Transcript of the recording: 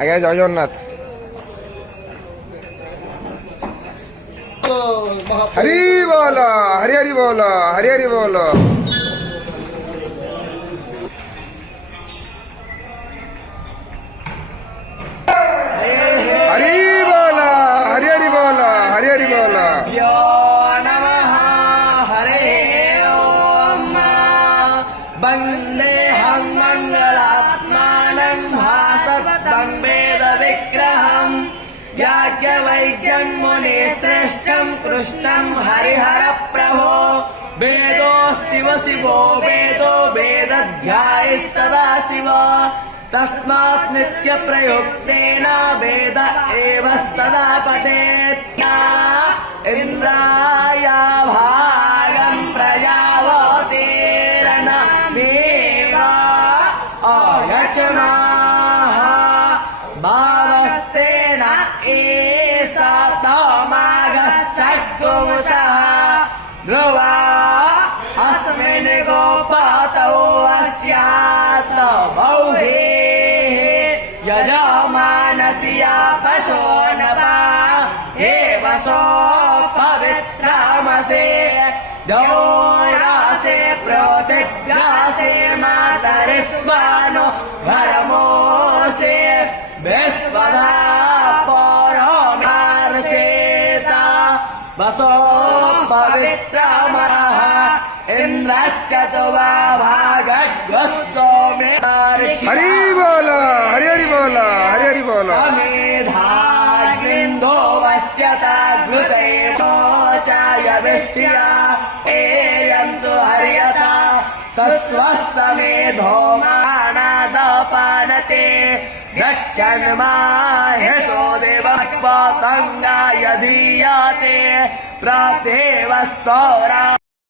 আগে জয় জগন্নাথ। हरि बोलो हरि हरि बोलो हरि हरि बोलो। हरि बोलो हरि हरि बोलो हरि हरि बोलो। यो नमः हरे ओम वन्देऽहं मंगलात्मानं भासवतं वेद विग्रहम् याज्ञवल्क्यं मुनिश्रेष्ठं कृष्णं हरिहर प्रभो। वेदो शिव शिवो वेदो वेदध्यायः सदा शिव तस्मात् नित्य प्रयुक्तेन वेद एव सदा पठेत्। इन्द्राय भागं प्रजावतेरन देवा आयचनाः भावस्तेन एषा तमागस्सद्गुंसः ध्रुवा अस्मिन् गोपातौ अस्यात् बौहे यजमानस्य पशो नवा हे वसो पवित्रमसे जौरासे प्रतिग्रासे मातरिस्वानो भरमोसे विश्वधा परोमार्षेता वसो पवित्रमः इंद्रस्य तु भागद्वस्तो मे हरि बोलो हरि हरि बोलो हरि हरि बोलो। समेधाग्निन्दो वस्यता घृते चाय विष्टिया एयन्तु हर्यता सस्वस्समेधो मानादपानते गच्छन्माहेशो देवः पतङ्गाय धीयते प्रदेवस्तोरा।